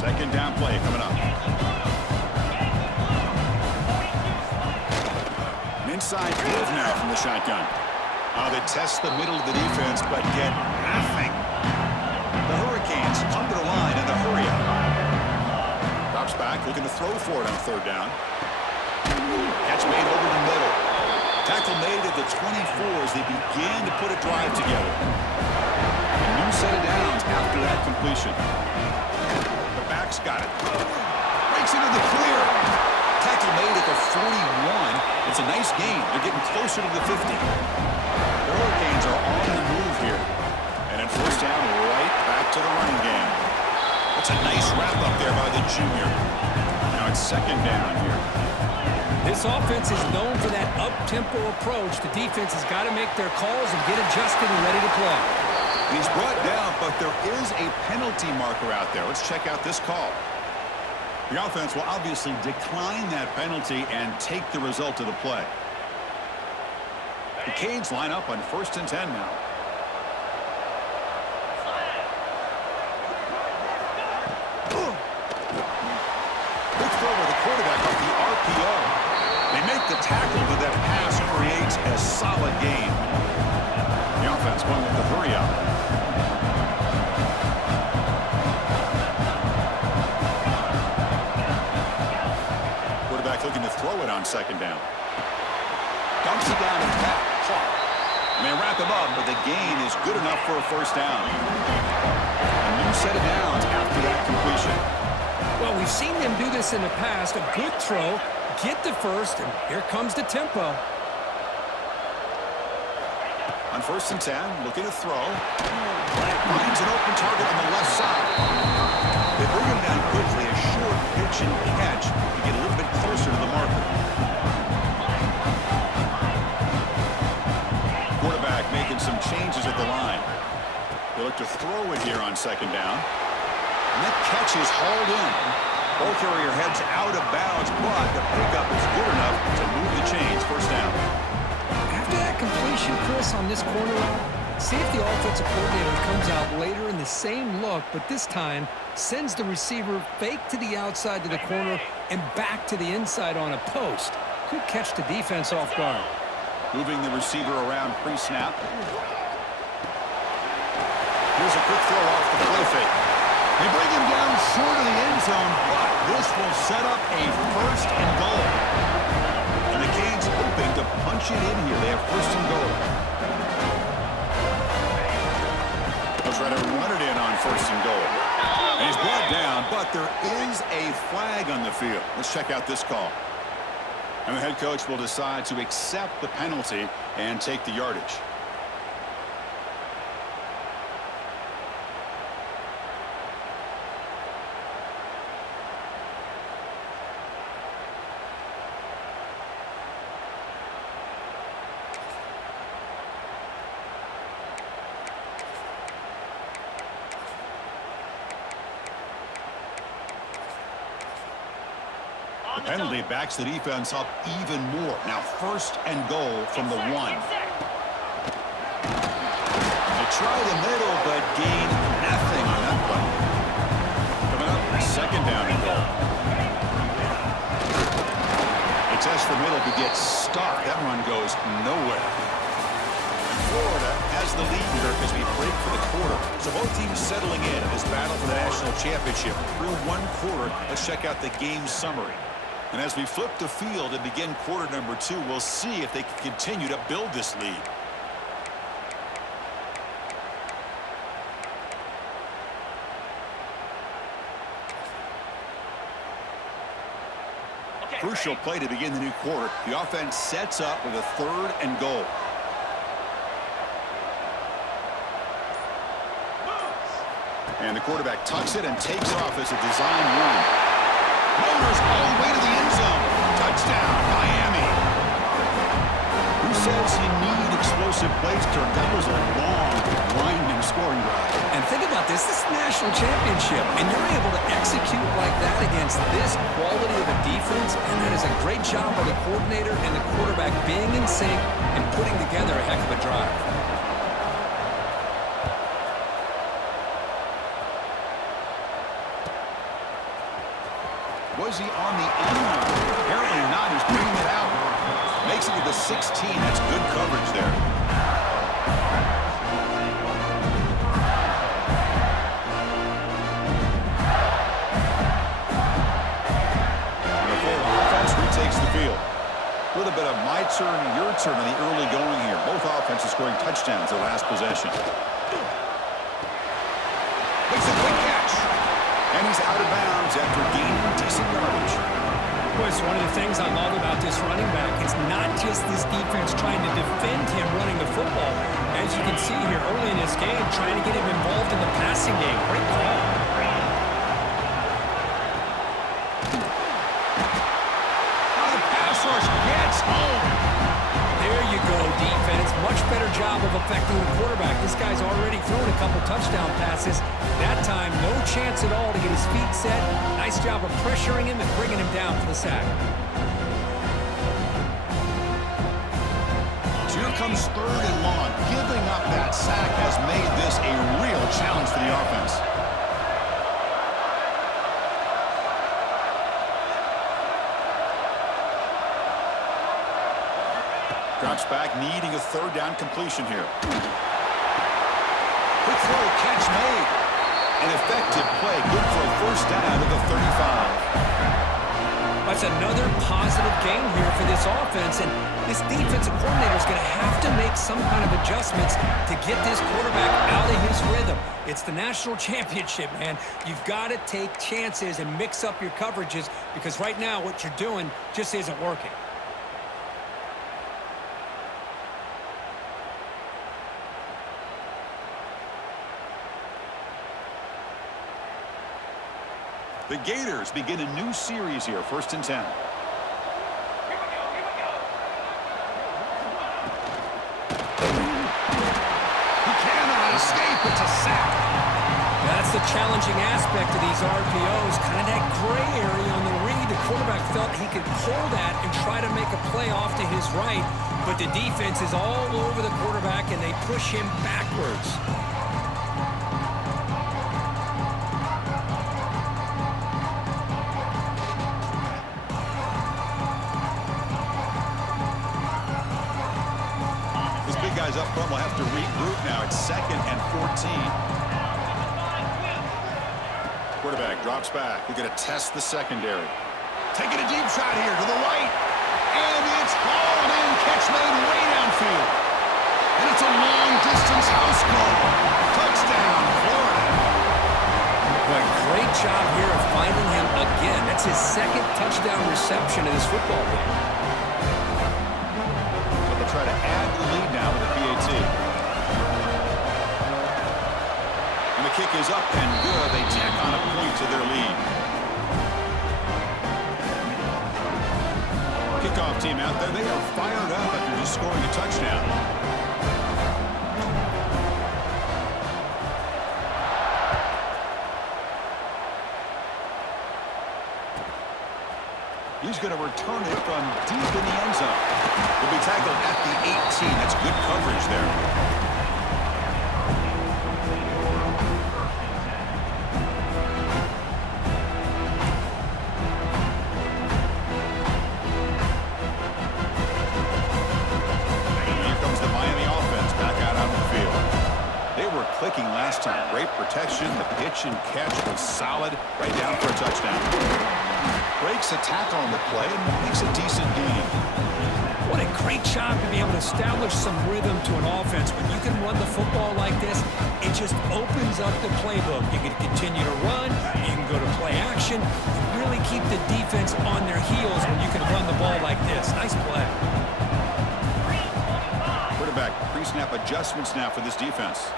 Second down play coming up. An inside move now from the shotgun. They test the middle of the defense, but get nothing. The Hurricanes come to the line in the hurry up. Drops back, looking to throw for it on third down. Catch made over the middle. Tackle made at the 24 as they began to put a drive together. A new set of downs after that completion. The back's got it. Breaks into the clear. Tackle made at the 41. It's a nice gain. They're getting closer to the 50. The Hurricanes are on the move here. And in first down, right back to the running game. That's a nice wrap-up there by the junior. Now it's second down here. This offense is known for that up-tempo approach. The defense has got to make their calls and get adjusted and ready to play. He's brought down, but there is a penalty marker out there. Let's check out this call. The offense will obviously decline that penalty and take the result of the play. The Canes line up on 1st and 10 now. Quick throw with the quarterback off the RPO. They make the tackle, but that pass creates a solid gain. The offense going with the hurry up. Quarterback looking to throw it on second down. Dumps it down and back. And they wrap him up, but the gain is good enough for a first down. A new set of downs after that completion. Well, we've seen them do this in the past. A good throw, get the first, and here comes the tempo. On 1st and 10, looking to throw. Finds an open target on the left side. They bring him down quickly, a short pitch and catch to get a little bit closer to the marker. Quarterback making some changes at the line. They look to throw it here on second down. And that catch is hauled in. Ball carrier heads out of bounds, but the pickup is good enough to move the chains. First down. After that completion, Chris, on this corner route, see if the offensive coordinator comes out later in the same look, but this time sends the receiver fake to the outside to the corner and back to the inside on a post. Could catch the defense off guard. Moving the receiver around pre-snap. Here's a quick throw off the play fake. They bring him down short of the end zone, but this will set up a 1st and goal. And the Canes hoping to punch it in here. They have 1st and goal. They'll try to run it in on 1st and goal. And he's brought down, but there is a flag on the field. Let's check out this call. And the head coach will decide to accept the penalty and take the yardage. The penalty backs the defense up even more. Now 1st and goal from the 1. They try the middle, but gain nothing on that play. Coming up, 2nd down and goal. They test the middle to get stuck. That run goes nowhere. And Florida has the lead here as we break for the quarter. So both teams settling in this battle for the national championship. Through one quarter, let's check out the game summary. And as we flip the field and begin quarter number 2, we'll see if they can continue to build this lead. Crucial play to begin the new quarter. The offense sets up with a 3rd and goal. And the quarterback tucks it and takes off as a design run. Motors all the way to the end zone. Touchdown, Miami. Who says you need explosive plays, Kirk? That was a long, winding scoring drive. And think about this. This is the national championship, and you're able to execute like that against this quality of a defense, and that is a great job by the coordinator and the quarterback being in sync and putting together a heck of a drive. Was he on the end line? Apparently not. He's bringing it out. Makes it to the 16. That's good coverage there. The full offense retakes the field. A little bit of my turn, your turn in the early going here. Both offenses scoring touchdowns their last possession. Makes a quick catch. And he's out of bounds after gaining decent yardage. Boy, it's one of the things I love about this running back. It's not just this defense trying to defend him running the football. As you can see here early in this game, trying to get him involved in the passing game. Great call. The pass rush gets home. There you go, defense. Much better job of affecting the quarterback. This guy's already thrown a couple touchdown passes. That time, no chance at all to get his feet set. Nice job of pressuring him and bringing him down for the sack. So here comes 3rd and long. Giving up that sack has made this a real challenge for the offense. Drops back, needing a 3rd down completion here. Quick throw, catch made. An effective play, good for a 1st down to the 35. That's another positive game here for this offense, and this defensive coordinator is going to have to make some kind of adjustments to get this quarterback out of his rhythm. It's the national championship, man. You've got to take chances and mix up your coverages because right now what you're doing just isn't working. The Gators begin a new series here, 1st and 10. Here we go. He cannot escape. It's a sack. That's the challenging aspect of these RPOs, kind of that gray area on the read. The quarterback felt he could pull that and try to make a play off to his right, but the defense is all over the quarterback, and they push him backwards. Guys up front will have to regroup now. It's 2nd and 14. Quarterback drops back. We're going to test the secondary. Taking a deep shot here to the right. And it's hauled in. Catch made way downfield. And it's a long-distance house call. Touchdown, Florida. Boy, great job here of finding him again. That's his 2nd touchdown reception in this football game. Try to add the lead now with the PAT. And the kick is up and good. They tack on a point to their lead. Kickoff team out there. They are fired up after just scoring a touchdown. He's going to return it from deep in the end zone. Will be tackled at the 18. That's good coverage there. Here comes the Miami offense back out on the field. They were clicking last time. Great protection. The pitch and catch was solid. Right down for a touchdown. Breaks a tackle on the play and makes a decent gain. What a great job to be able to establish some rhythm to an offense. When you can run the football like this, it just opens up the playbook. You can continue to run, you can go to play action, and really keep the defense on their heels when you can run the ball like this. Nice play. Quarterback pre-snap adjustments now for this defense.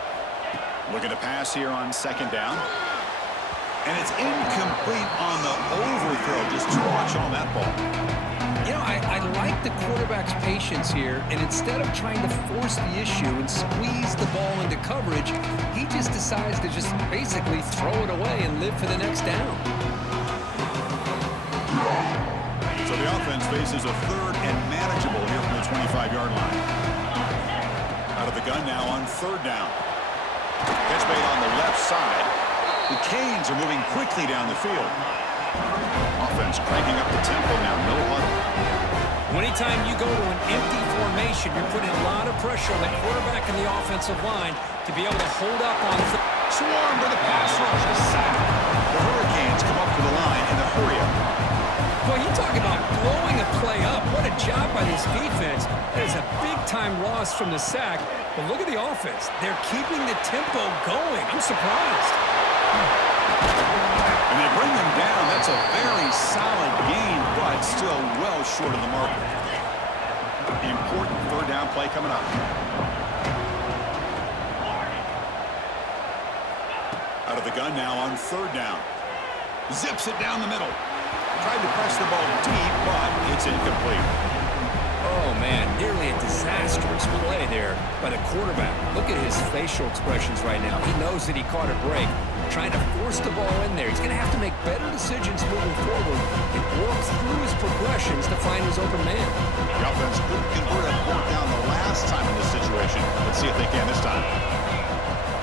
Looking to pass here on 2nd down. And it's incomplete on the overthrow. Just too much on that ball. You know, I like the quarterback's patience here, and instead of trying to force the issue and squeeze the ball into coverage, he just decides to just basically throw it away and live for the next down. So the offense faces a 3rd and manageable here from the 25-yard line. Out of the gun now on 3rd down. Catch made on the left side. The Canes are moving quickly down the field. Offense cranking up the tempo now. No huddle. Anytime you go to an empty formation, you're putting a lot of pressure on the quarterback and the offensive line to be able to hold up on Swarm with a pass rush. A sack. The Hurricanes come up to the line in the hurry up. Boy, you talk about blowing a play up. What a job by this defense. That is a big-time loss from the sack. But look at the offense. They're keeping the tempo going. I'm surprised. And they bring them down. That's a very solid gain, but still well short of the marker. The important third down play coming up. Out of the gun now on third down. Zips it down the middle. Tried to press the ball deep, but it's incomplete. Oh, man, nearly a disastrous play there by the quarterback. Look at his facial expressions right now. He knows that he caught a break, trying to force the ball in there. He's going to have to make better decisions moving forward and work through his progressions to find his open man. The offense couldn't convert a fourth down the last time in this situation. Let's see if they can this time.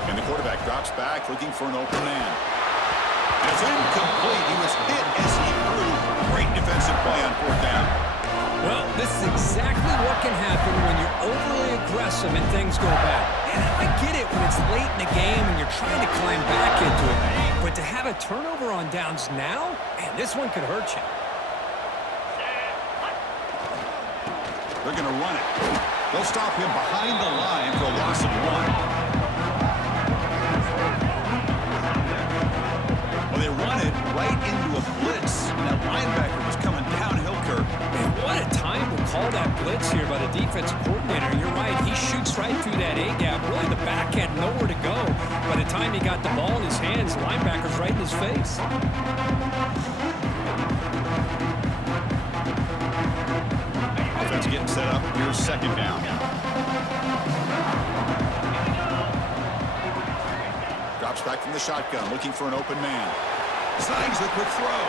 And the quarterback drops back, looking for an open man. And it's incomplete. He was hit as he threw. Great defensive play on fourth down. Well, this is exactly what can happen when you're overly aggressive and things go bad. And I get it when it's late in the game and you're trying to climb back into it. But to have a turnover on downs now, man, this one could hurt you. They're going to run it. They'll stop him behind the line for a loss of 1. Well, they run it right into a blitz. And that linebacker was coming downhill curve. Man, what a time to call that blitz here by the defensive coordinator. You're right, he shoots right through that A-gap. Really, the back had nowhere to go. By the time he got the ball in his hands, the linebacker's right in his face. Offense getting set up. Here's second down. Drops back from the shotgun, looking for an open man. Signs the quick throw.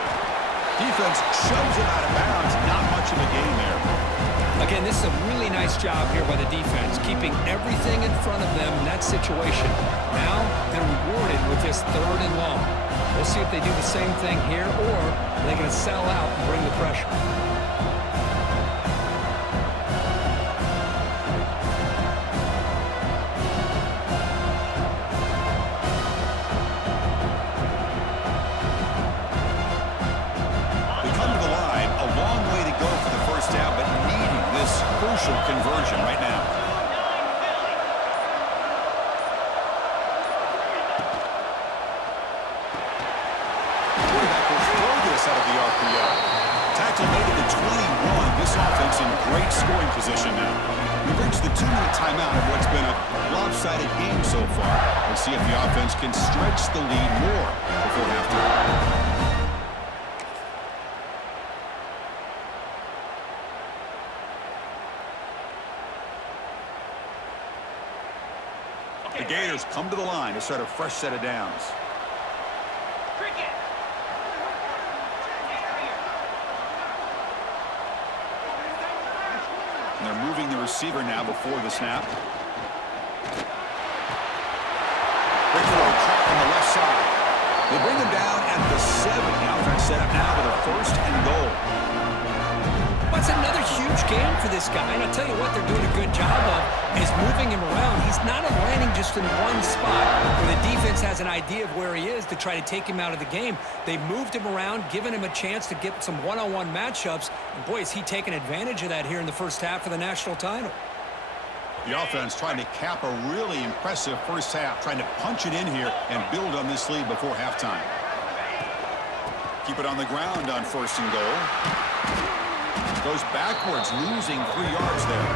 Defense shoves it out of bounds. Not much of a gain there. Again, this is a really nice job here by the defense, keeping everything in front of them in that situation. Now, they're rewarded with this third and long. We'll see if they do the same thing here, or they're going to sell out and bring the pressure. Conversion right now. Quarterback will throw this out of the RPO. Tackle made it to 21. This offense in great scoring position now. We've reached the 2-minute timeout of what's been a lopsided game so far. Let's see if the offense can stretch the lead more before halftime. The Gators come to the line to start a fresh set of downs. And they're moving the receiver now before the snap. Big throw caught on the left side. They bring him down at the 7. The offense set up now with a first and goal. That's another huge game for this guy, and I'll tell you what they're doing a good job of is moving him around. He's not landing just in one spot where the defense has an idea of where he is to try to take him out of the game. They moved him around, giving him a chance to get some one-on-one matchups, and boy, is he taking advantage of that here in the first half of the national title. The offense trying to cap a really impressive first half, trying to punch it in here and build on this lead before halftime. Keep it on the ground on first and goal. Goes backwards, losing 3 yards there.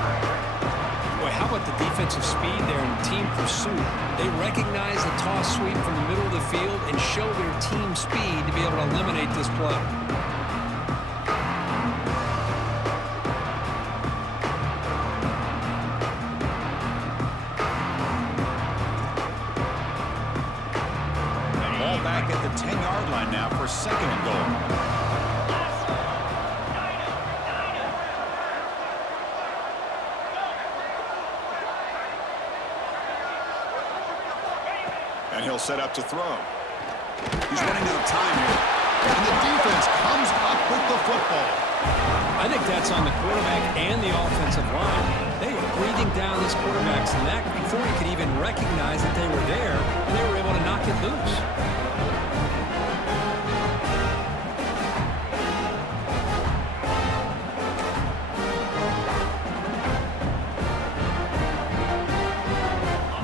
Boy, how about the defensive speed there in team pursuit? They recognize the toss sweep from the middle of the field and show their team speed to be able to eliminate this play. Ball back at the 10-yard line now for second and goal. And he'll set up to throw. He's running out of time here. And the defense comes up with the football. I think that's on the quarterback and the offensive line. They were breathing down this quarterback's neck before he could even recognize that they were there, and they were able to knock it loose.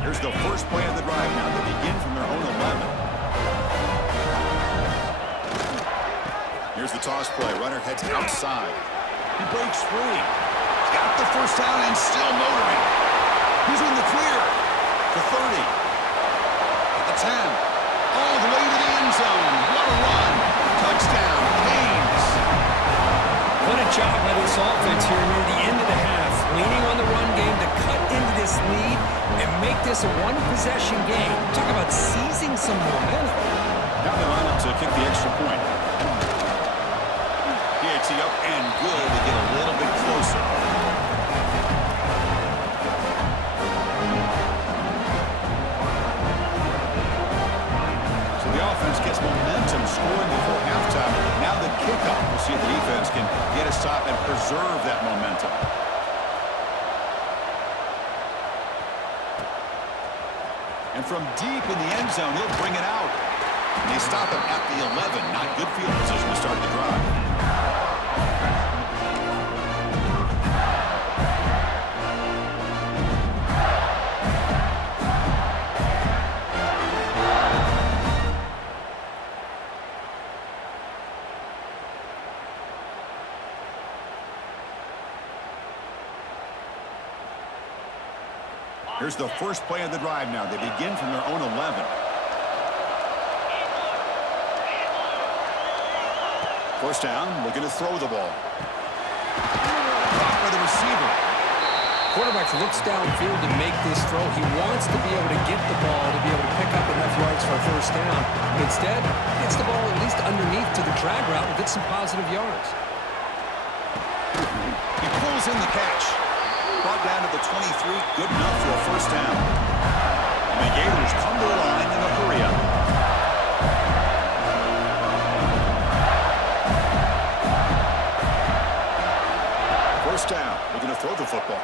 Here's the first play of the drive now. They begin from their own 11. Here's the toss play. Runner heads outside. He breaks free. He's got the first down and still motoring. He's in the clear. The 30. At the 10. All the way to the end zone. What a run. Touchdown. Canes. What a job by this offense here near the end of the half, leaning on the run game to cut into this lead and make this a one-possession game. Talk about seizing some momentum. Now they line up to kick the extra point. PAT up and good to get a little bit closer. So the offense gets momentum scoring before halftime. Now the kickoff. We'll see if the defense can get a stop and preserve that momentum. And from deep in the end zone, he'll bring it out. And they stop him at the 11. Not good field position to start the drive. Here's the first play of the drive now. They begin from their own 11. First down, looking to throw the ball. Caught by the receiver. Quarterback looks downfield to make this throw. He wants to be able to get the ball to be able to pick up enough yards for a first down. But instead, gets the ball at least underneath to the drag route and gets some positive yards. He pulls in the catch. Brought down to the 23, good enough for a first down. And the Gators come to the line in a hurry-up. First down, looking to throw the football.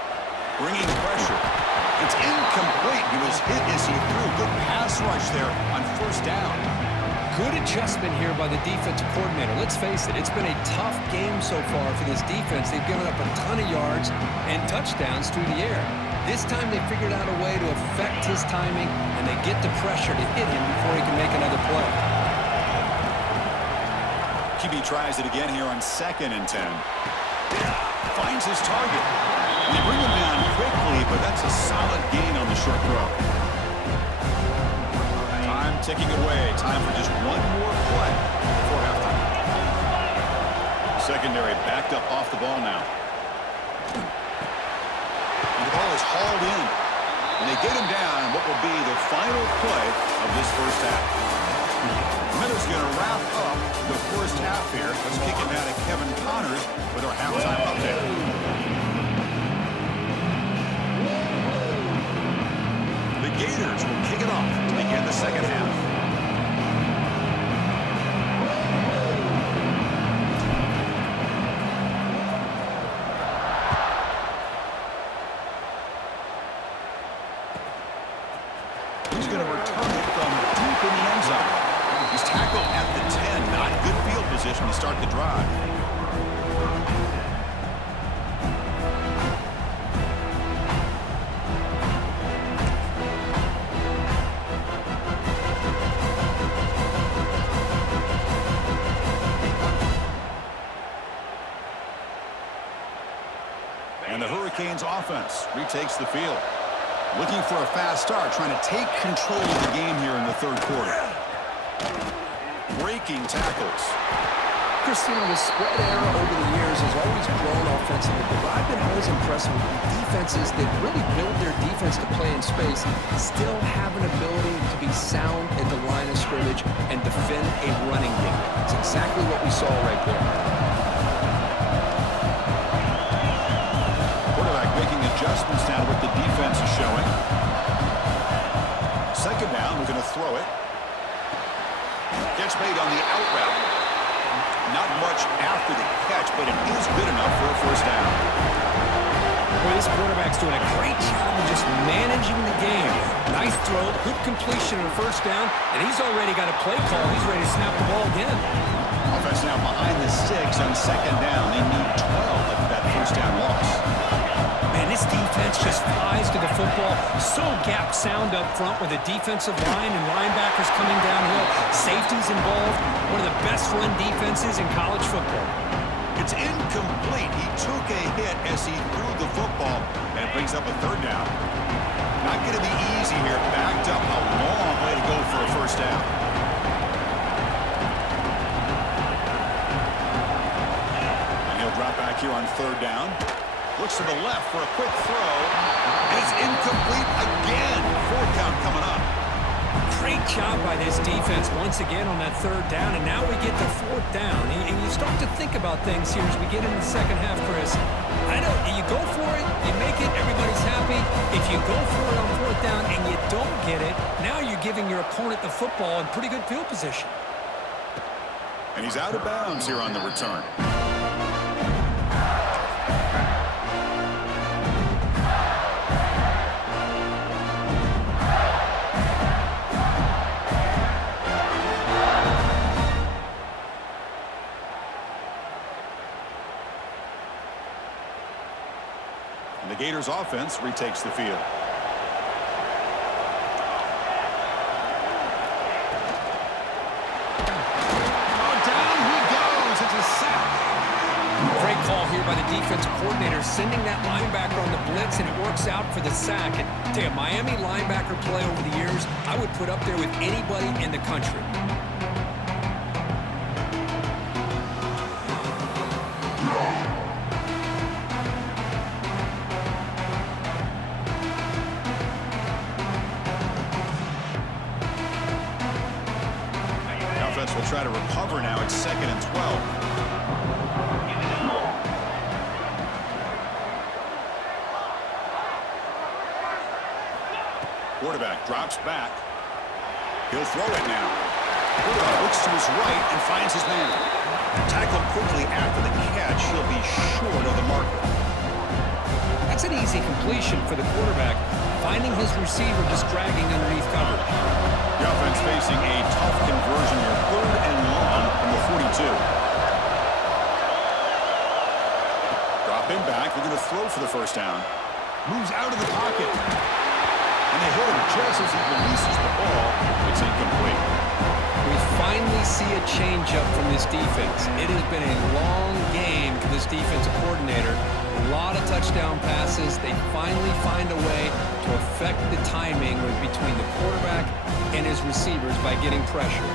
Bringing pressure. It's incomplete. He was hit as he threw. Good pass rush there on first down. Good adjustment here by the defensive coordinator. Let's face it, it's been a tough game so far for this defense. They've given up a ton of yards and touchdowns through the air. This time they figured out a way to affect his timing, and they get the pressure to hit him before he can make another play. QB tries it again here on 2nd and 10. Finds his target. They bring him down quickly, but that's a solid gain on the short throw. Time ticking away. Time for just one more play before halftime. Secondary backed up off the ball now. And the ball is hauled in. And they get him down on what will be the final play of this first half. Miller's going to wrap up the first half here. Let's kick it now to Kevin Connors with our halftime update. The Gators will kick it off to begin the second half. He's going to return it from deep in the end zone. He's tackled at the 10. Not good field position to start the drive. And the Hurricanes offense retakes the field. Looking for a fast start, trying to take control of the game here in the third quarter. Breaking tackles. Christine, the spread era over the years has always grown offensively, but I've been always impressed with the defenses that really build their defense to play in space, still have an ability to be sound at the line of scrimmage and defend a running game. It's exactly what we saw right there. Making adjustments now what the defense is showing. Second down, we're going to throw it. Gets made on the out route. Not much after the catch, but it is good enough for a first down. Boy, this quarterback's doing a great job of just managing the game. Nice throw, good completion on a first down, and he's already got a play call. He's ready to snap the ball again. Offense now behind the 6 on second down. They need 12 after that first down loss. Man, this defense just flies to the football. So gap sound up front with the defensive line and linebackers coming downhill. Safeties involved. One of the best run defenses in college football. It's incomplete. He took a hit as he threw the football, and it brings up a third down. Not going to be easy here. Backed up a long way to go for a first down. And he'll drop back here on third down. Looks to the left for a quick throw. And it's incomplete again. Fourth count coming up. Great job by this defense once again on that third down, and now we get to fourth down. And you start to think about things here as we get into the second half, Chris. I know you go for it, you make it, everybody's happy. If you go for it on fourth down and you don't get it, now you're giving your opponent the football in pretty good field position. And he's out of bounds here on the return. The Gators offense retakes the field. Oh, down he goes. It's a sack. Great call here by the defensive coordinator, sending that linebacker on the blitz, and it works out for the sack. And tell you, Miami linebacker play over the years, I would put up there with anybody in the country. Will try to recover now. It's 2nd and 12. Quarterback drops back. He'll throw it now. Quarterback looks to his right and finds his man. Tackled quickly after the catch. He'll be short of the marker. That's an easy completion for the quarterback, finding his receiver just dragging underneath coverage. The offense facing a tough conversion here. 3rd and long from the 42. Drop him back. They're going to throw for the first down. Moves out of the pocket. And they hit him just as he releases the ball. It's incomplete. We finally see a change-up from this defense. It has been a long game for this defensive coordinator. A lot of touchdown passes. They finally find a way to affect the timing between the quarterback and his receivers by getting pressure.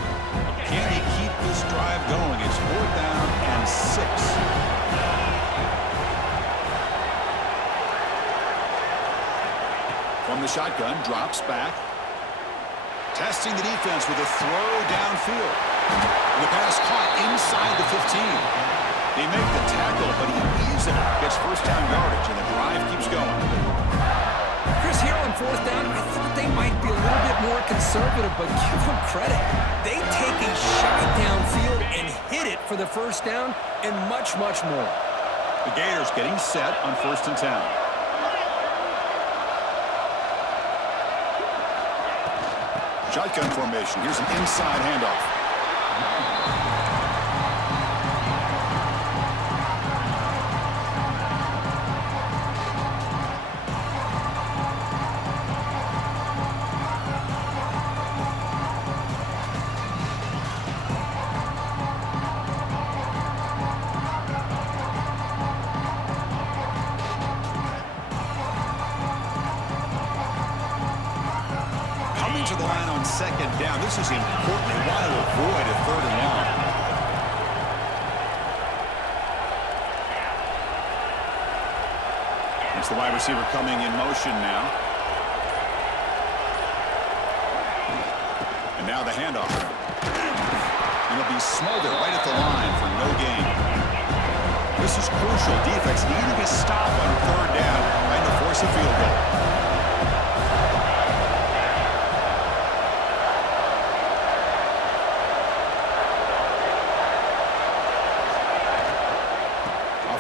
Can he keep this drive going? It's 4th down and 6. From the shotgun, drops back. Testing the defense with a throw downfield. And the pass caught inside the 15. They make the tackle, but he easily gets first down yardage, and the drive keeps going. Chris, here on fourth down, I thought they might be a little bit more conservative, but give them credit. They take a shot downfield and hit it for the first down and much, much more. The Gators getting set on 1st and 10. Shotgun formation. Here's an inside handoff. To the line on 2nd down. This is important. They want to avoid a 3rd and long. It's the wide receiver coming in motion now. And now the handoff. And it'll be smothered right at the line for no gain. This is crucial. Defense needing a stop on 3rd down, trying to force a field goal.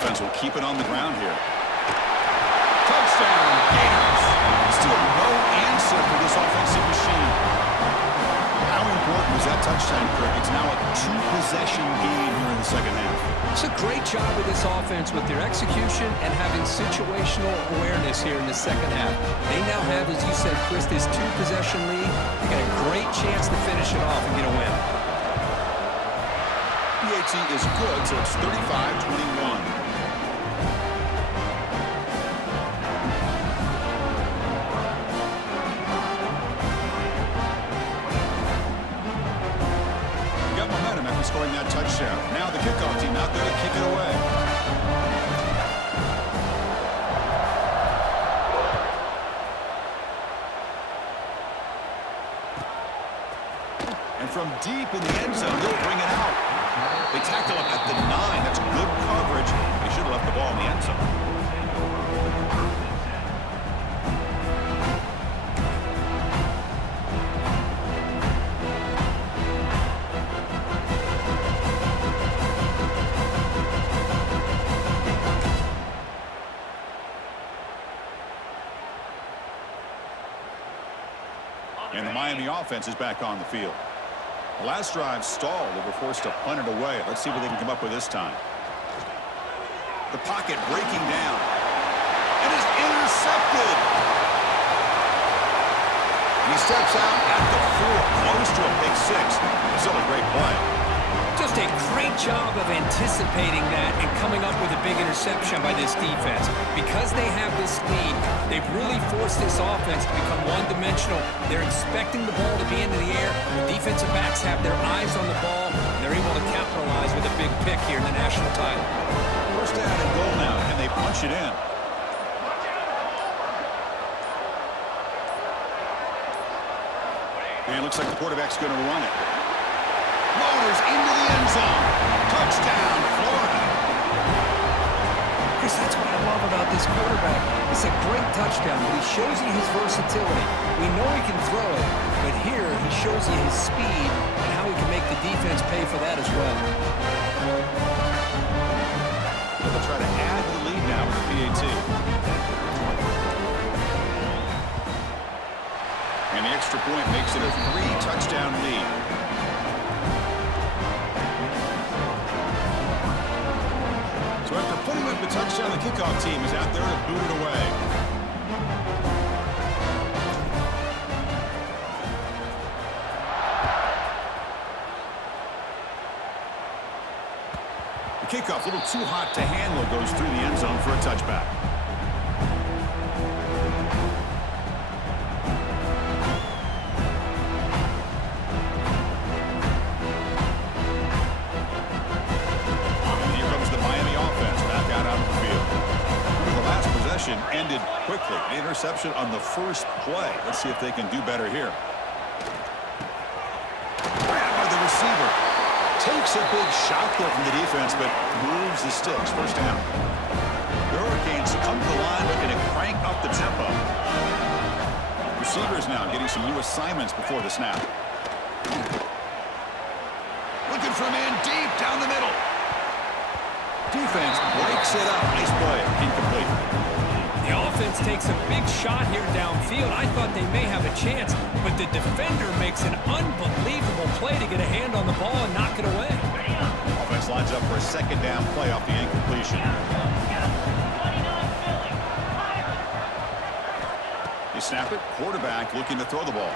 offense will keep it on the ground here. Touchdown, Gators. Still no answer for this offensive machine. How important was that touchdown, Kirk? It's now a two-possession game here in the second half. It's a great job of this offense with their execution and having situational awareness here in the second half. They now have, as you said, Chris, this two-possession lead. They got a great chance to finish it off and get a win. PAT is good, so it's 35-21. Scoring that touchdown. Now the kickoff team out there to kick it away. And from deep in the end zone, they'll bring it out. They tackle him at the 9. That's good coverage. They should have left the ball in the end zone. And the Miami offense is back on the field. The last drive stalled. They were forced to punt it away. Let's see what they can come up with this time. The pocket breaking down. It is intercepted. He steps out at the 4, close to a pick 6. Still a great play. Just a great job of anticipating that and coming up with a big interception by this defense. Because they have this lead, they've really forced this offense to become one-dimensional. They're expecting the ball to be into the air. The defensive backs have their eyes on the ball. And they're able to capitalize with a big pick here in the national title. First down and goal now. Can they punch it in? And it looks like the quarterback's going to run it. Motors into the end zone. Touchdown, Florida. Chris, that's what I love about this quarterback. It's a great touchdown, but he shows you his versatility. We know he can throw it, but here he shows you his speed and how he can make the defense pay for that as well. They'll try to add to the lead now with the PAT. And the extra point makes it a 3-touchdown lead. So after putting up the touchdown, the kickoff team is out there to boot it away. The kickoff, a little too hot to handle, goes through the end zone for a touchback. Ended quickly. The interception on the first play. Let's see if they can do better here. Grabbed by the receiver. Takes a big shot there from the defense, but moves the sticks. First down. The Hurricanes come to the line looking to crank up the tempo. Receivers now getting some new assignments before the snap. Looking for a man deep down the middle. Defense breaks it up. Nice play. Incomplete. The offense takes a big shot here downfield. I thought they may have a chance, but the defender makes an unbelievable play to get a hand on the ball and knock it away. Offense lines up for a second down play off the incompletion. You snap it. Quarterback looking to throw the ball.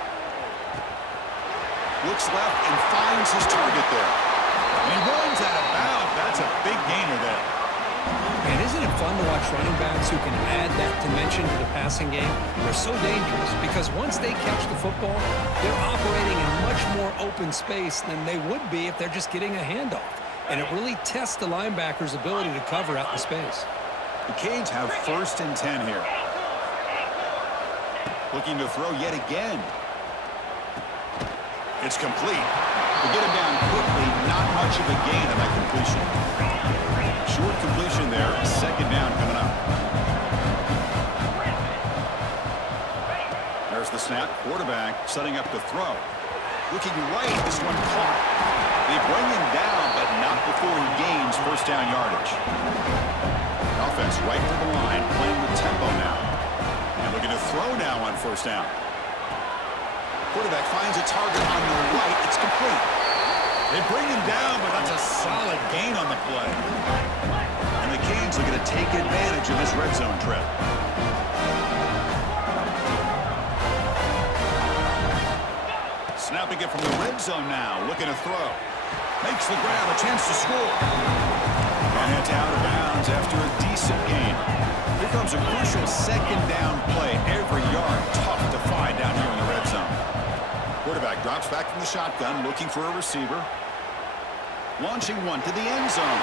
Looks left and finds his target there. And he runs out of bounds. That's a big gainer there. And isn't it fun to watch running backs who can add that dimension to the passing game? They're so dangerous because once they catch the football, they're operating in much more open space than they would be if they're just getting a handoff. And it really tests the linebacker's ability to cover out in space. The Canes have 1st and 10 here. Looking to throw yet again. It's complete. To get him down quickly, not much of a gain on that completion. Short completion there, second down coming up. There's the snap, quarterback setting up to throw. Looking right, this one caught. They bring him down, but not before he gains first down yardage. Offense right to the line, playing with tempo now. And looking to throw now on first down. Quarterback finds a target on the right. It's complete. They bring him down, but that's a solid gain on the play. And the Canes are going to take advantage of this red zone trip. Snapping it from the red zone now, looking to throw. Makes the grab, a chance to score. And it's out of bounds after a decent gain. Here comes a crucial second down play. Every yard tough to find down here in the red zone. Quarterback drops back from the shotgun, looking for a receiver. Launching one to the end zone.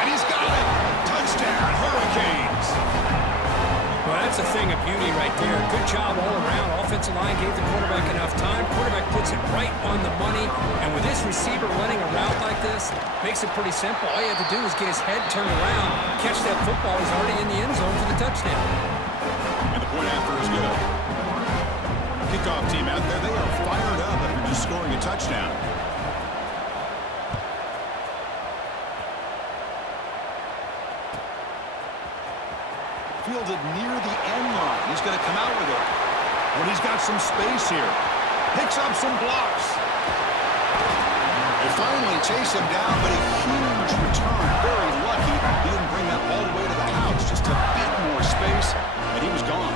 And he's got it. Touchdown, Hurricanes. Well, that's a thing of beauty right there. Good job all around. Offensive line gave the quarterback enough time. Quarterback puts it right on the money. And with this receiver running a route like this, makes it pretty simple. All you have to do is get his head turned around, catch that football. He's already in the end zone for the touchdown. And the point after is good. Kickoff team out there, they are fired up after just scoring a touchdown. Fielded near the end line. He's going to come out with it. When he's got some space here. Picks up some blocks. They finally chase him down, but a huge return. Very lucky. He didn't bring that all the way to the house. Just a bit more space, and he was gone.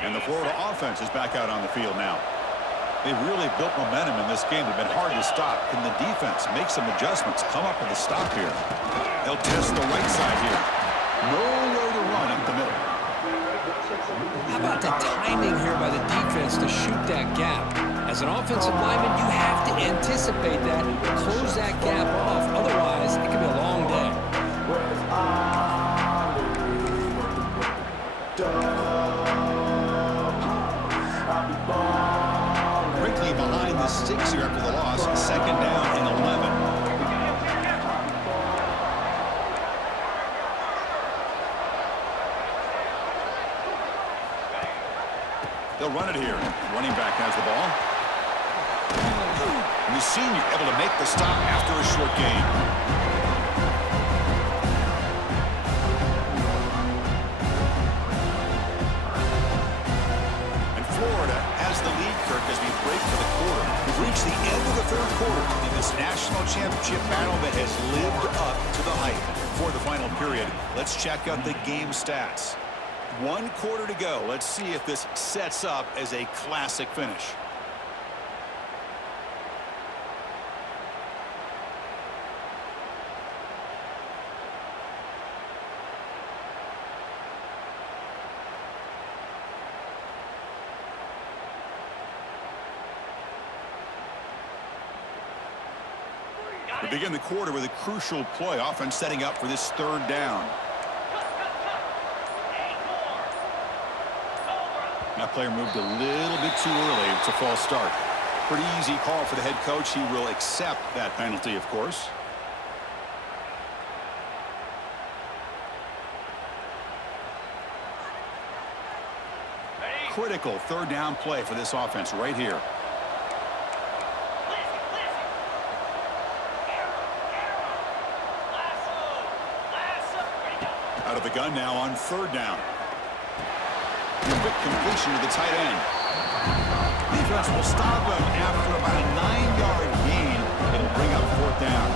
And the Florida offense is back out on the field now. They've really built momentum in this game. They've been hard to stop. Can the defense make some adjustments, come up with a stop here? They'll test the right side here. Nowhere to run up the middle. How about the timing here by the defense to shoot that gap? As an offensive lineman, you have to anticipate that, close that gap off. Otherwise, it could be a long day. Behind the sticks here after the loss. Second down and 11. They'll run it here. Running back has the ball. And the senior able to make the stop after a short gain. As we break for the quarter. We've reached the end of the third quarter in this national championship battle that has lived up to the hype. For the final period, let's check out the game stats. 1 quarter to go. Let's see if this sets up as a classic finish. We begin the quarter with a crucial play. Offense setting up for this third down. That player moved a little bit too early. It's a false start. Pretty easy call for the head coach. He will accept that penalty, of course. Critical third down play for this offense right here. Out of the gun now on third down. Quick completion to the tight end. Defense will stop him after about a 9-yard gain. It'll bring up fourth down.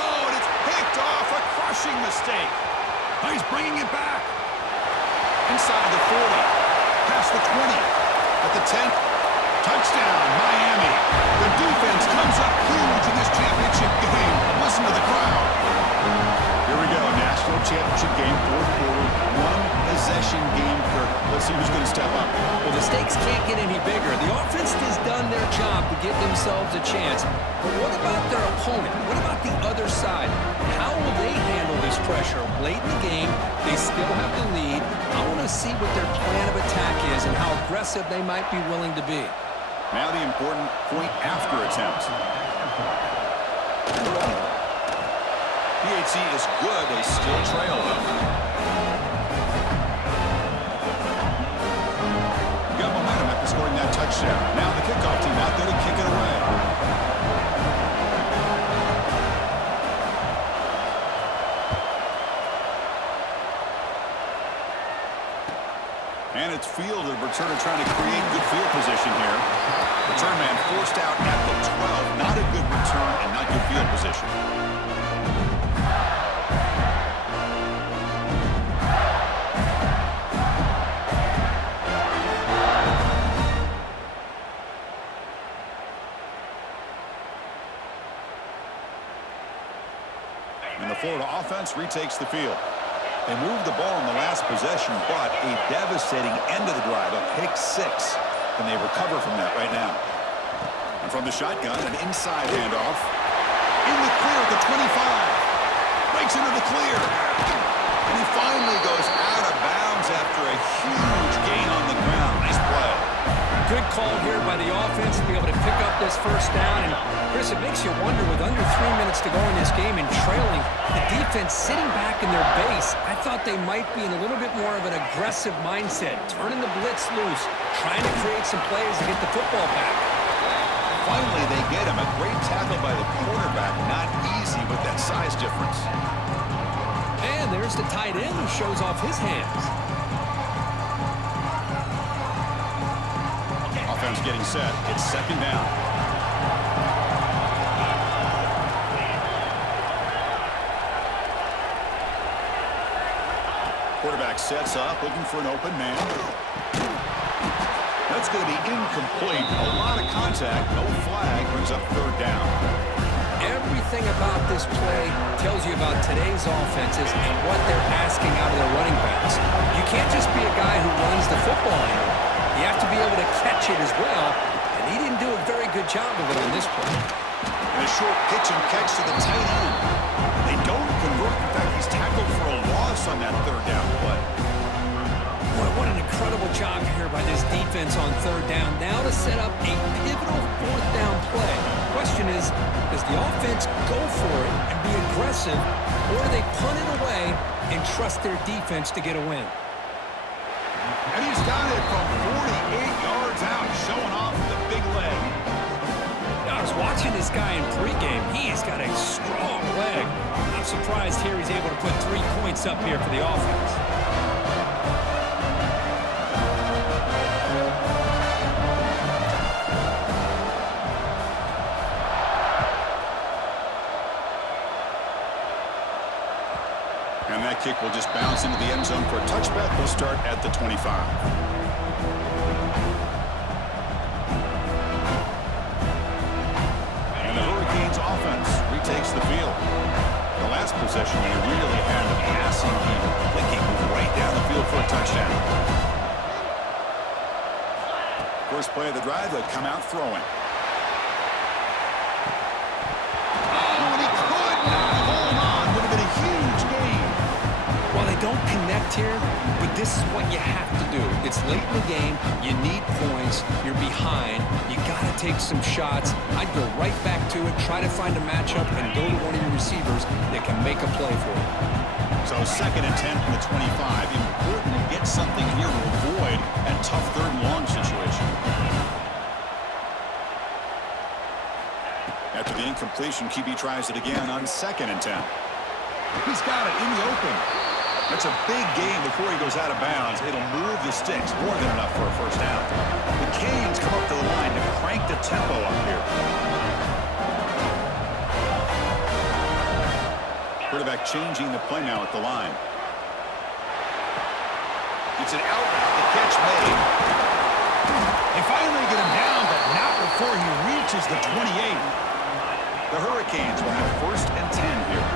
Oh, and it's picked off. A crushing mistake. Oh, he's bringing it back. Inside the 40. Past the 20. At the 10. Touchdown, Miami. The defense comes up huge in this championship game. Listen to the crowd. Here we go, national championship game, fourth quarter, 1-possession game. Let's see who's going to step up. Well, the stakes can't get any bigger. The offense has done their job to give themselves a chance. But what about their opponent? What about the other side? How will they handle this pressure? Late in the game, they still have the lead. I want to see what their plan of attack is and how aggressive they might be willing to be. Now the important point after attempt. PAT is good. They still trail, though. Got momentum after scoring that touchdown. Now the kickoff team out there to kick it away. And it's field. The returner trying to create good field position here. Return man forced out at the 12. Not a good return and not good field position. And the Florida offense retakes the field. They moved the ball in the last possession, but a devastating end of the drive, a pick 6. Can they recover from that right now? And from the shotgun, an inside handoff. In the clear at the 25. Breaks into the clear. And he finally goes out of bounds after a huge gain on the ground. Nice play. Good call here by the offense to be able to pick up this first down. And, Chris, it makes you wonder, with under 3 minutes to go in this game and trailing, the defense sitting back in their base, I thought they might be in a little bit more of an aggressive mindset, turning the blitz loose, trying to create some plays to get the football back. Finally, they get him. A great tackle by the quarterback. Not easy with that size difference. And there's the tight end who shows off his hands. Offense getting set. It's second down. Quarterback sets up, looking for an open man. That's going to be incomplete. A lot of contact, no flag, brings up third down. Everything about this play tells you about today's offenses and what they're asking out of their running backs. You can't just be a guy who runs the football anymore. You have to be able to catch it as well, and he didn't do a very good job of it on this play. And a short pitch and catch to the tight end. They don't convert. In fact, he's tackled for a loss on that third down play. Boy, what an incredible job here by this defense on third down. Now to set up a pivotal fourth down play. Question is, does the offense go for it and be aggressive, or do they punt it away and trust their defense to get a win? And he's got it from 48 yards out, showing off the big leg. I was watching this guy in pregame. He's got a strong leg. I'm surprised here he's able to put 3 points up here for the offense. And that kick will just bounce into the end zone for a touchback. They'll start at the 25. And the Hurricanes offense retakes the field. The last possession, they really had the passing game clicking right down the field for a touchdown. First play of the drive, they'll come out throwing. Don't connect here, but this is what you have to do. It's late in the game. You need points. You're behind. You got to take some shots. I'd go right back to it, try to find a matchup, and go to one of your receivers that can make a play for you. So 2nd and 10 from the 25. Important to get something here to avoid that tough third and long situation. After the incompletion, QB tries it again on 2nd and 10. He's got it in the open. That's a big gain before he goes out of bounds. It'll move the sticks more than enough for a first down. The Canes come up to the line to crank the tempo up here. Quarterback changing the play now at the line. It's an out route. The catch made. They finally get him down, but not before he reaches the 28. The Hurricanes will have 1st and 10 here.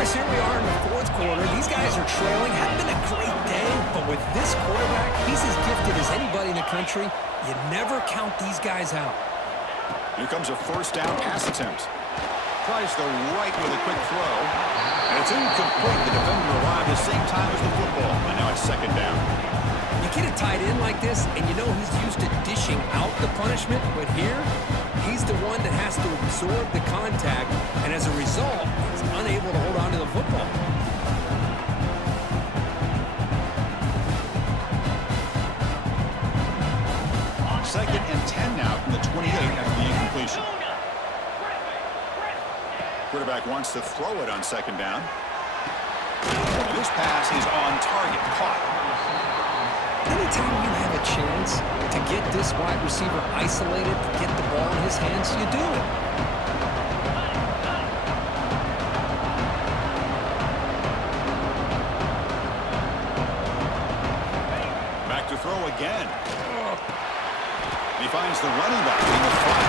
Chris, here we are in the 4th quarter. These guys are trailing. Hadn't been a great day, but with this quarterback, he's as gifted as anybody in the country. You never count these guys out. Here comes a first down pass attempt. Tries the right with a quick throw. And it's incomplete. The defender arrived at the same time as the football. And now it's 2nd down. You get a tight end like this, and you know he's used to dishing out the punishment, but here, he's the one that has to absorb the contact, and as a result, he's unable to hold football. Second and 10 now from the 28 after the incompletion. Quarterback wants to throw it on second down. And this pass is on target, caught. Anytime you have a chance to get this wide receiver isolated, to get the ball in his hands, you do it. Back to throw again. He finds the running back in the flat.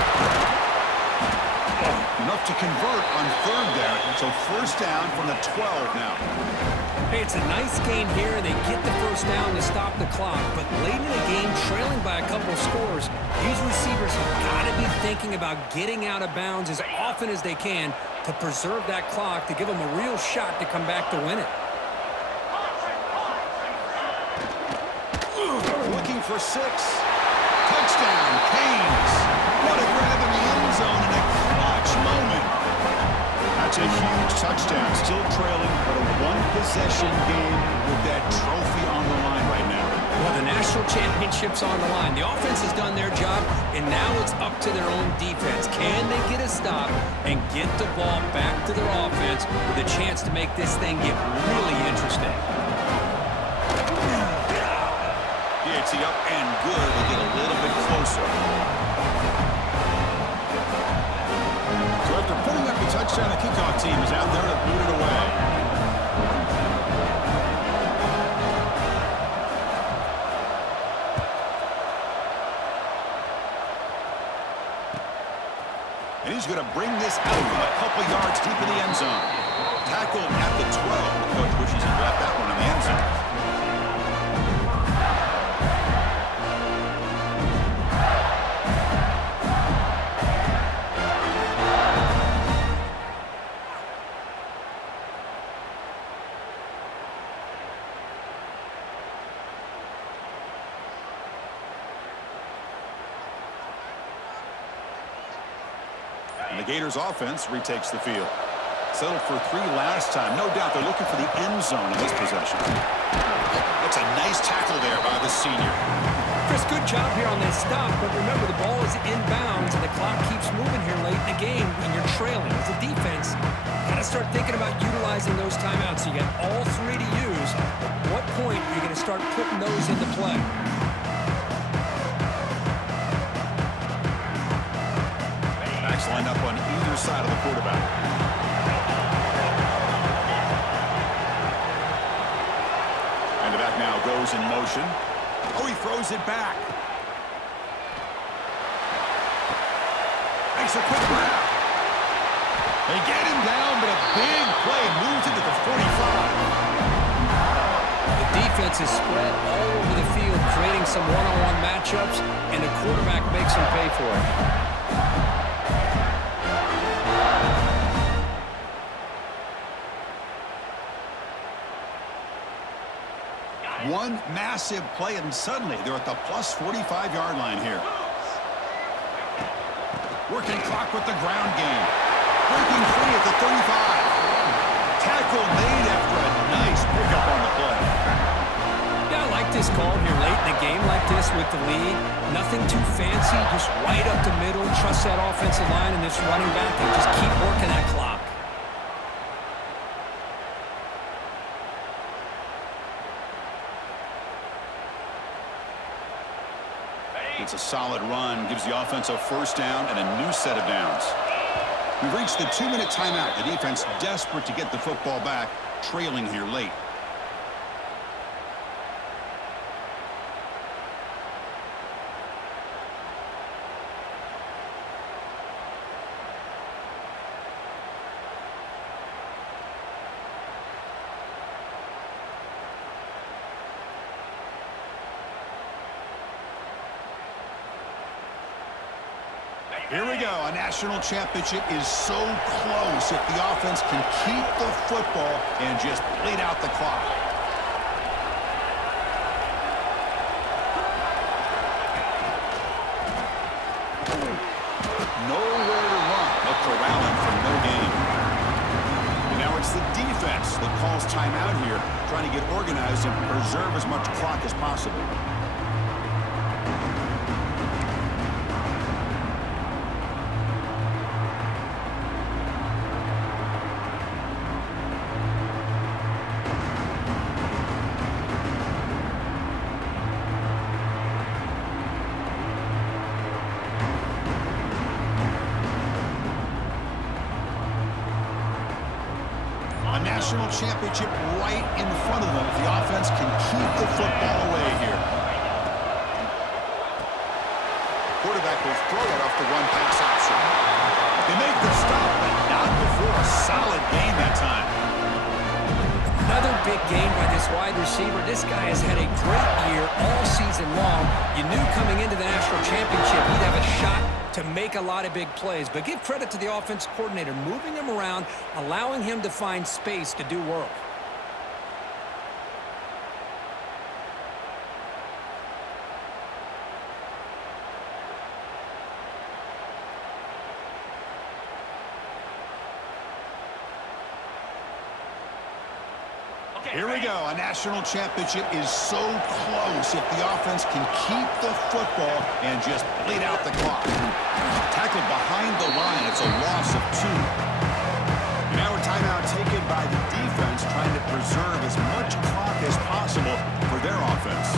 Enough to convert on third there. So first down from the 12 now. Hey, it's a nice game here, and they get the first down to stop the clock. But late in the game, trailing by a couple scores, these receivers have got to be thinking about getting out of bounds as often as they can to preserve that clock, to give them a real shot to come back to win it. Looking for 6. Touchdown, Canes. What a grab in the end zone in a clutch moment. That's a huge touchdown. Still trailing, but a one-possession game with that trophy on the line right now. Well, the national championship's on the line. The offense has done their job, and now it's up to their own defense. Can they get a stop and get the ball back to their offense with a chance to make this thing get really interesting? Gets it up and good to get a little bit closer. So after putting up the touchdown, the kickoff team is out there to boot it away. And he's going to bring this out from a couple yards deep in the end zone. Tackled at the 12. The coach wishes he left that one in the end zone. And the Gators offense retakes the field. Settled for 3 last time. No doubt they're looking for the end zone in this possession. That's a nice tackle there by the senior. Chris, good job here on this stop, but remember the ball is inbounds and the clock keeps moving here late in the game when you're trailing. As a defense, got to start thinking about utilizing those timeouts. You got all 3 to use. At what point are you going to start putting those into play? Backs lined up on either side of the quarterback. And the back now goes in motion. Oh, he throws it back. Makes a quick grab. They get him down, but a big play moves into the 45. The defense is spread all over the field, creating some one-on-one matchups, and the quarterback makes them pay for it. One massive play, and suddenly they're at the plus 45-yard line here. Working clock with the ground game. Breaking free at the 35. Tackle made after a nice pickup on the play. Yeah, I like this call here late in the game like this with the lead. Nothing too fancy, just right up the middle. Trust that offensive line and this running back and just keep working that clock. It's a solid run, gives the offense a first down and a new set of downs. We've reached the 2-minute timeout. The defense desperate to get the football back, trailing here late. Here we go. A national championship is so close if the offense can keep the football and just bleed out the clock. Nowhere to run. A corralling for no gain. And now it's the defense that calls timeout here, trying to get organized and preserve as much clock as possible. National championship right in front of them if the offense can keep the football away here. Quarterback will throw it off the run-pass option. They make the stop, but not before a solid gain that time. Another big gain by this wide receiver. This guy has had a great year all season long. You knew coming into the national championship he'd have a shot to make a lot of big plays. But give credit to the offensive coordinator, moving him around, allowing him to find space to do work. Here we go. A national championship is so close if the offense can keep the football and just bleed out the clock. Tackled behind the line. It's a loss of 2. Now a timeout taken by the defense, trying to preserve as much clock as possible for their offense.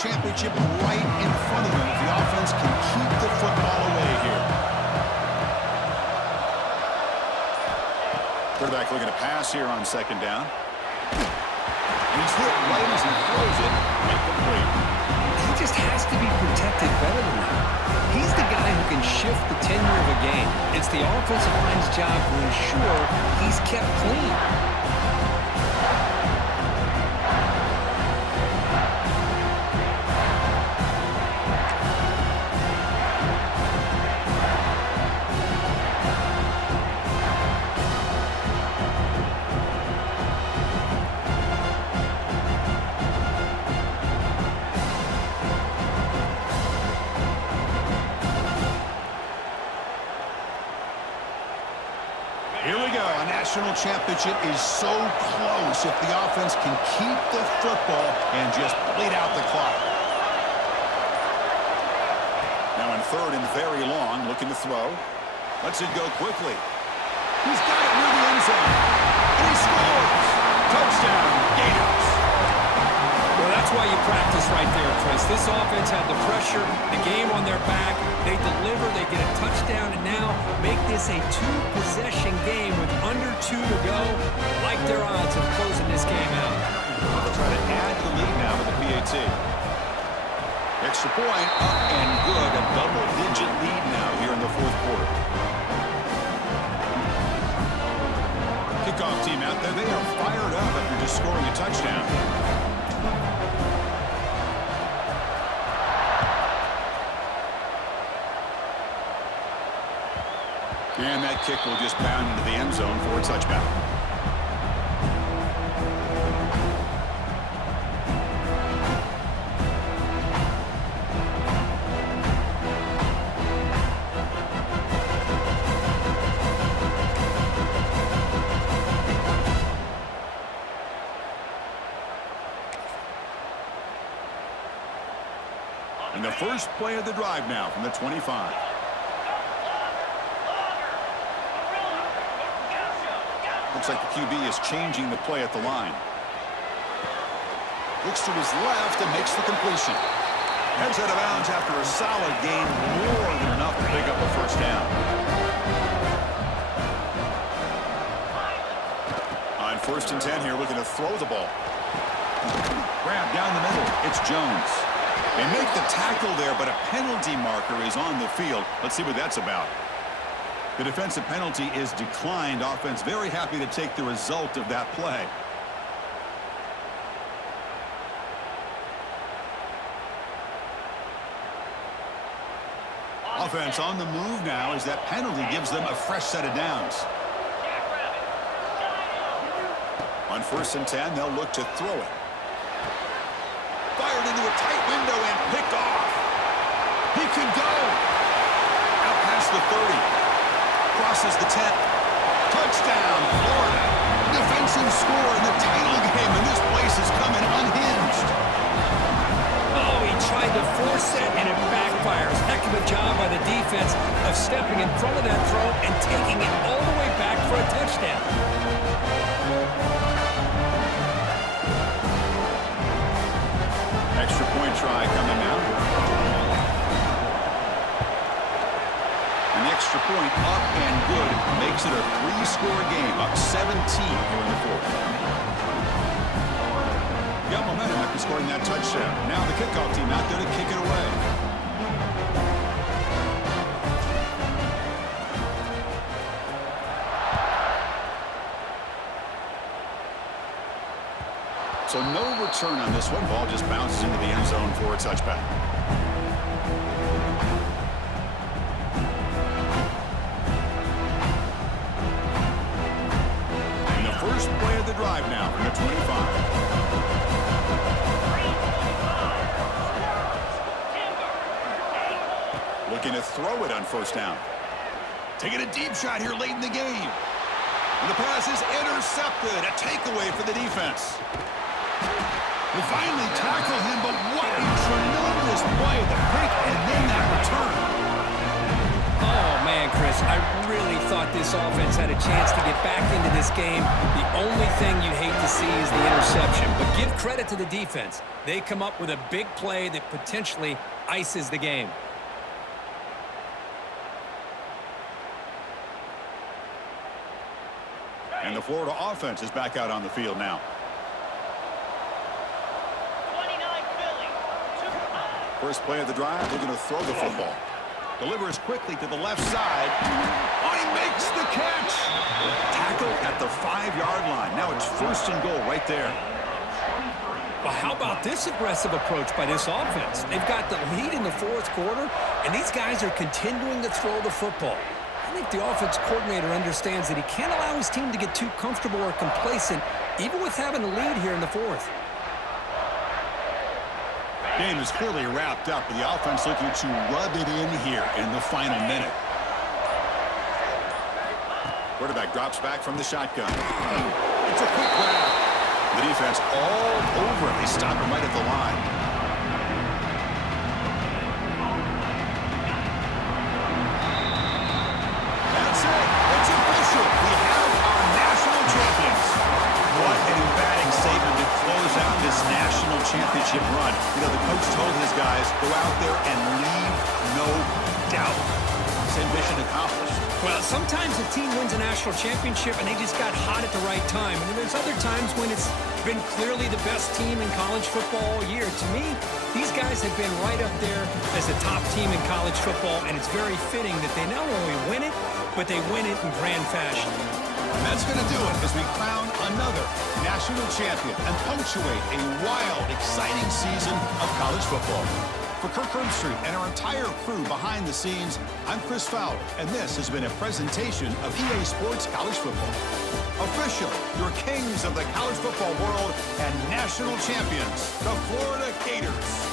Championship right in front of them if the offense can keep the football away here. Quarterback looking to pass here on second down. And he's hit right as he throws it. Incomplete. He just has to be protected better than that. He's the guy who can shift the tenure of a game. It's the offensive line's job to ensure he's kept clean. Here we go. A national championship is so close if the offense can keep the football and just bleed out the clock. Now in third and very long, looking to throw. Lets it go quickly. He's got it near the end zone. And he scores. Touchdown, Gators. Well, that's why you practice right there, Chris. This offense had the pressure, the game on their back. They deliver, they get a touchdown, and now make this a 2-possession game with under 2 to go. Like their odds of closing this game out. They'll try to add to the lead now with the PAT. Extra point, up and good. A double-digit lead now here in the fourth quarter. Kickoff team out there. They are fired up after just scoring a touchdown. And that kick will just pound into the end zone for a touchdown. And the first play of the drive now from the 25. Looks like the QB is changing the play at the line. Looks to his left and makes the completion. Heads out of bounds after a solid gain, more than enough to pick up a first down. On 1st and 10 here, looking to throw the ball. Grab down the middle. It's Jones. They make the tackle there, but a penalty marker is on the field. Let's see what that's about. The defensive penalty is declined. Offense very happy to take the result of that play. offense on the move now as that penalty gives them a fresh set of downs. On 1st and 10, they'll look to throw it. Fired into a tight window and picked off. He can go. Out past the 30. Crosses the 10. Touchdown, Florida. Defensive score in the title game, and this place is coming unhinged. Oh, he tried to force it, and it backfires. Heck of a job by the defense of stepping in front of that throw and taking it all the way back for a touchdown. Extra point try coming now. And the extra point up and good makes it a 3-score game, up 17 here in the 4th. Got momentum after scoring that touchdown. Now the kickoff team out there to kick it away. So no return on this one. Ball just bounces into the end zone for a touchback. And the first play of the drive now from the 25. Looking to throw it on 1st down. Taking a deep shot here late in the game. And the pass is intercepted. A takeaway for the defense. They finally tackle him, but what a tremendous play. The pick and then that return. Oh, man, Chris, I really thought this offense had a chance to get back into this game. The only thing you'd hate to see is the interception. But give credit to the defense. They come up with a big play that potentially ices the game. And the Florida offense is back out on the field now. First play of the drive, they're going to throw the football. Delivers quickly to the left side. Oh, he makes the catch. Tackle at the 5-yard line. Now it's 1st and goal right there. Well, how about this aggressive approach by this offense? They've got the lead in the 4th quarter, and these guys are continuing to throw the football. I think the offense coordinator understands that he can't allow his team to get too comfortable or complacent, even with having the lead here in the 4th. Game is clearly wrapped up, but the offense looking to rub it in here in the final minute. Quarterback drops back from the shotgun. It's a quick grab. The defense all over it. They stop him right at the line. That's it. It's official. We have our national champions. What an emphatic statement to close out this national championship run. You know, the coach told his guys, go out there and leave no doubt. Same mission accomplished. Well, sometimes a team wins a national championship and they just got hot at the right time. And then there's other times when it's been clearly the best team in college football all year. To me, these guys have been right up there as a top team in college football, and it's very fitting that they not only win it, but they win it in grand fashion. And that's going to do it as we crown another national champion and punctuate a wild, exciting season of college football. For Kirk Herbstreit and our entire crew behind the scenes, I'm Chris Fowler, and this has been a presentation of EA Sports College Football. Officially, your kings of the college football world and national champions, the Florida Gators.